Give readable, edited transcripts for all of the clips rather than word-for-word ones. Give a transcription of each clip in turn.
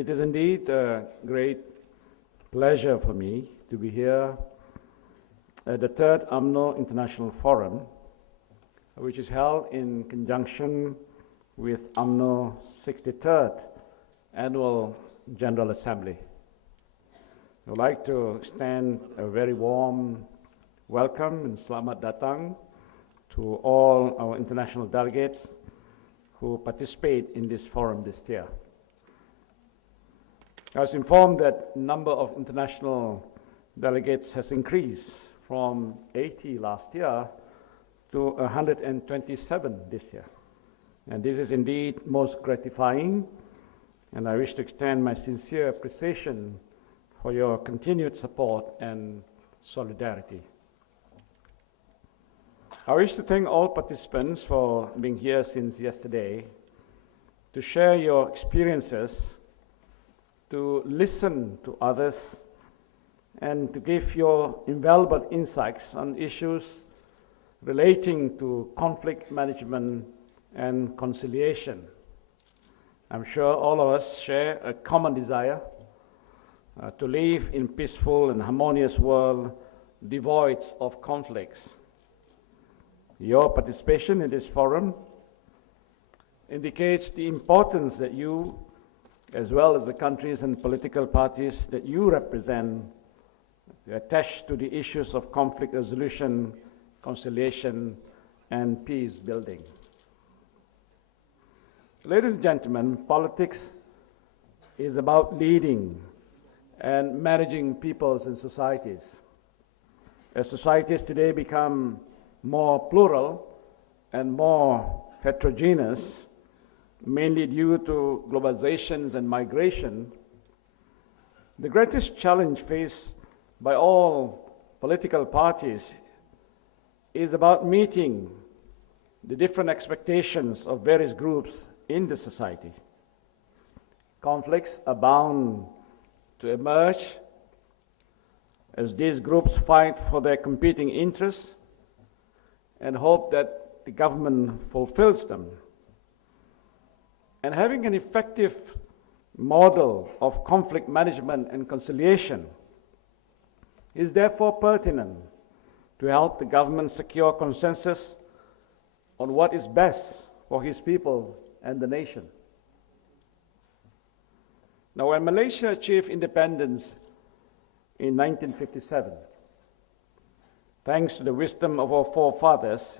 It is indeed a great pleasure for me to be here at the third UMNO International Forum, which is held in conjunction with UMNO 63rd Annual General Assembly. I would like to extend a very warm welcome and selamat datang to all our international delegates who participate in this forum this year. I was informed that the number of international delegates has increased from 80 last year to 127 this year. And this is indeed most gratifying, and I wish to extend my sincere appreciation for your continued support and solidarity. I wish to thank all participants for being here since yesterday to share your experiences, to listen to others, and to give your invaluable insights on issues relating to conflict management and conciliation. I'm sure all of us share a common desire to live in a peaceful and harmonious world devoid of conflicts. Your participation in this forum indicates the importance that you, as well as the countries and political parties that you represent, attached to the issues of conflict resolution, conciliation, and peace building. Ladies and gentlemen, politics is about leading and managing peoples and societies. As societies today become more plural and more heterogeneous, mainly due to globalizations and migration, the greatest challenge faced by all political parties is about meeting the different expectations of various groups in the society. Conflicts are bound to emerge as these groups fight for their competing interests and hope that the government fulfills them. And having an effective model of conflict management and conciliation is therefore pertinent to help the government secure consensus on what is best for his people and the nation. Now, when Malaysia achieved independence in 1957, thanks to the wisdom of our forefathers,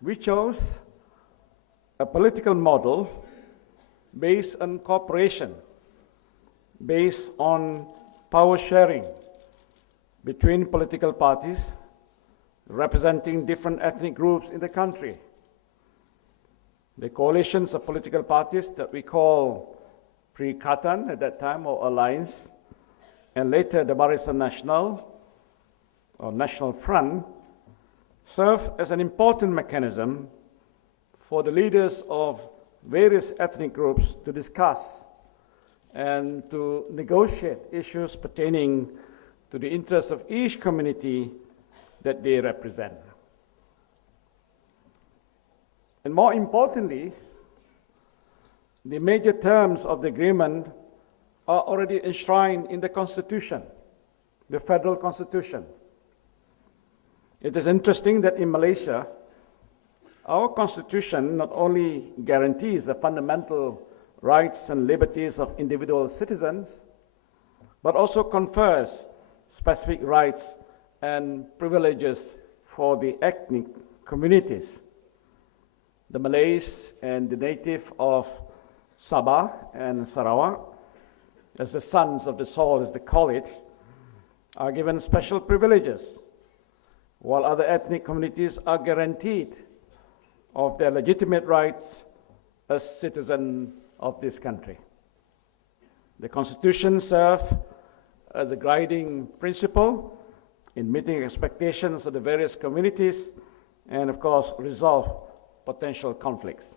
we chose a political model based on cooperation, based on power sharing between political parties representing different ethnic groups in the country. The coalitions of political parties that we call Perikatan at that time, or Alliance, and later the Barisan Nasional, or National Front, serve as an important mechanism for the leaders of various ethnic groups to discuss and to negotiate issues pertaining to the interests of each community that they represent. And more importantly, the major terms of the agreement are already enshrined in the Constitution, the Federal Constitution. It is interesting that in Malaysia, our Constitution not only guarantees the fundamental rights and liberties of individual citizens, but also confers specific rights and privileges for the ethnic communities. The Malays and the native of Sabah and Sarawak, as the sons of the soil as they call it, are given special privileges, while other ethnic communities are guaranteed of their legitimate rights as citizens of this country. The Constitution serves as a guiding principle in meeting expectations of the various communities and, of course, resolve potential conflicts.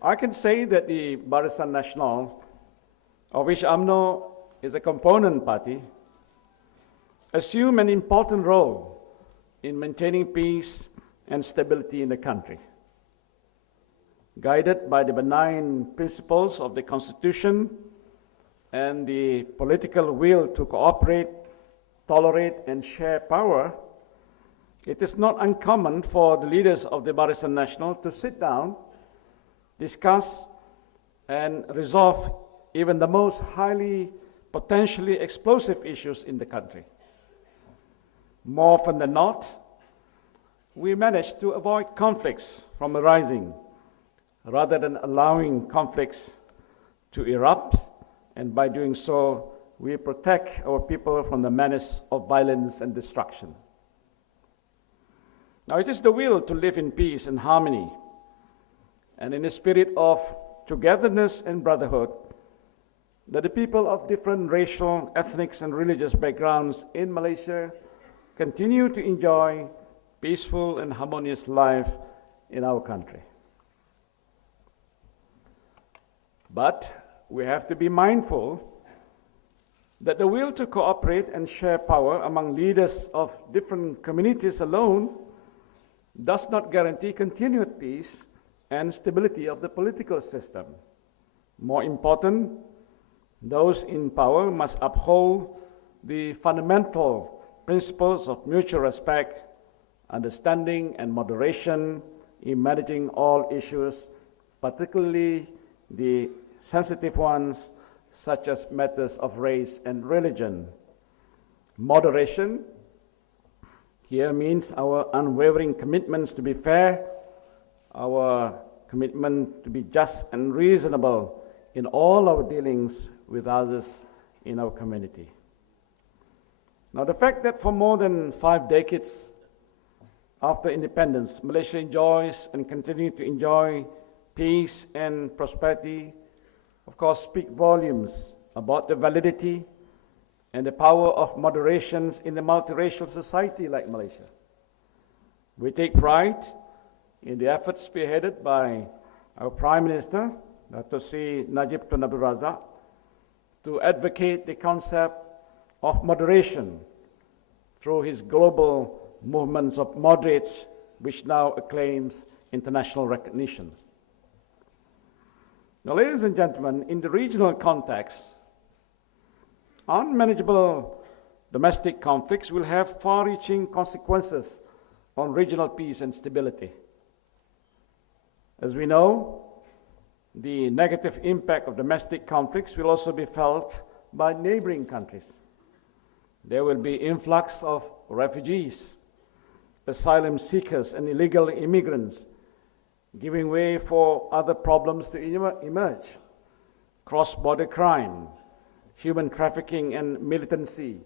I can say that the Barisan Nasional, of which UMNO is a component party, assume an important role in maintaining peace and stability in the country. Guided by the benign principles of the Constitution and the political will to cooperate, tolerate, and share power, it is not uncommon for the leaders of the Barisan Nasional to sit down, discuss, and resolve even the most highly potentially explosive issues in the country. More often than not, we manage to avoid conflicts from arising rather than allowing conflicts to erupt, and by doing so, we protect our people from the menace of violence and destruction. Now, it is the will to live in peace and harmony, and in a spirit of togetherness and brotherhood, that the people of different racial, ethnic, and religious backgrounds in Malaysia continue to enjoy peaceful and harmonious life in our country. But we have to be mindful that the will to cooperate and share power among leaders of different communities alone does not guarantee continued peace and stability of the political system. More important, those in power must uphold the fundamental principles of mutual respect, understanding, and moderation in managing all issues, particularly the sensitive ones, such as matters of race and religion. Moderation here means our unwavering commitments to be fair, our commitment to be just and reasonable in all our dealings with others in our community. Now, the fact that for more than 5 decades after independence, Malaysia enjoys and continues to enjoy peace and prosperity, of course, speak volumes about the validity and the power of moderation in a multiracial society like Malaysia. We take pride in the efforts spearheaded by our Prime Minister, Dr. Sri Najib Tun Abdul Razak, to advocate the concept of moderation through his global movements of moderates, which now acclaims international recognition. Now, ladies and gentlemen, in the regional context, unmanageable domestic conflicts will have far-reaching consequences on regional peace and stability. As we know, the negative impact of domestic conflicts will also be felt by neighboring countries. There will be influx of refugees, asylum seekers, and illegal immigrants, giving way for other problems to emerge. Cross-border crime, human trafficking, and militancy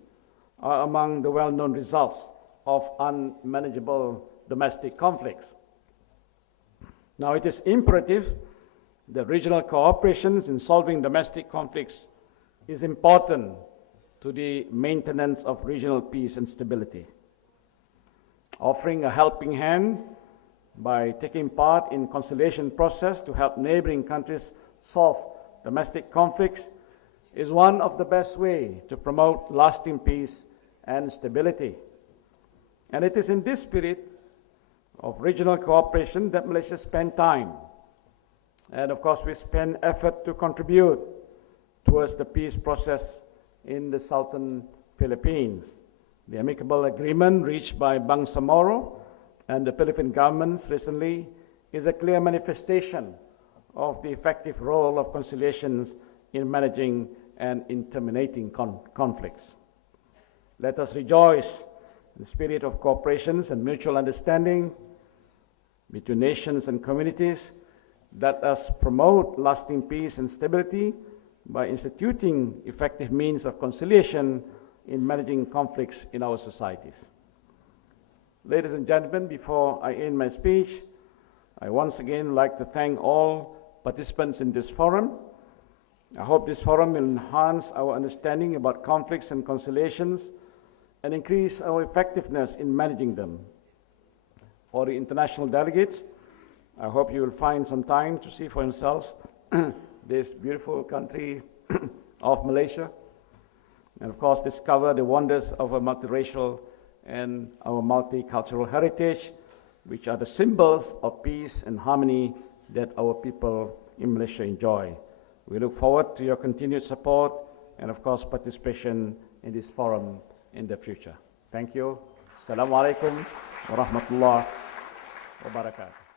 are among the well-known results of unmanageable domestic conflicts. Now, it is imperative that regional cooperation in solving domestic conflicts is important to the maintenance of regional peace and stability. Offering a helping hand by taking part in conciliation process to help neighboring countries solve domestic conflicts is one of the best ways to promote lasting peace and stability. And it is in this spirit of regional cooperation that Malaysia spent time. And of course, we spend effort to contribute towards the peace process in the southern Philippines. The amicable agreement reached by Bangsamoro and the Philippine governments recently is a clear manifestation of the effective role of conciliations in managing and in terminating conflicts. Let us rejoice in the spirit of cooperation and mutual understanding between nations and communities. Let us promote lasting peace and stability by instituting effective means of conciliation in managing conflicts in our societies. Ladies and gentlemen, before I end my speech, I once again would like to thank all participants in this forum. I hope this forum will enhance our understanding about conflicts and conciliations and increase our effectiveness in managing them. For the international delegates, I hope you will find some time to see for yourselves this beautiful country of Malaysia, and of course discover the wonders of our multiracial and our multicultural heritage, which are the symbols of peace and harmony that our people in Malaysia enjoy. We look forward to your continued support and of course participation in this forum in the future. Thank you. Assalamu alaikum wa rahmatullah wa barakatuh.